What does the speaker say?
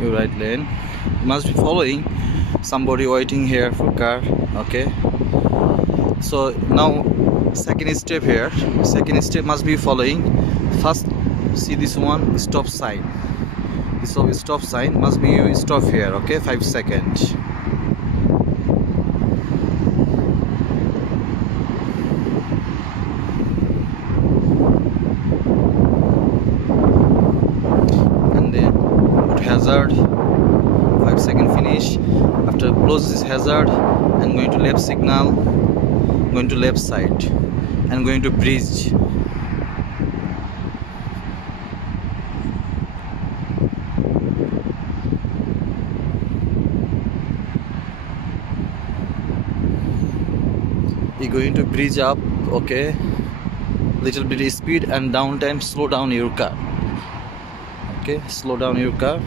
your right lane. You must be following somebody waiting here for car. Okay, so now second step here, second step must be following. First, see this one, stop sign. This stop sign must be you stop here. Okay, 5 seconds. And then put hazard, 5 second finish. After close this hazard, I'm going to left signal, going to left side, and going to bridge. You're going to bridge up. Okay, little bit speed and down time, slow down your car. Okay, slow down your car.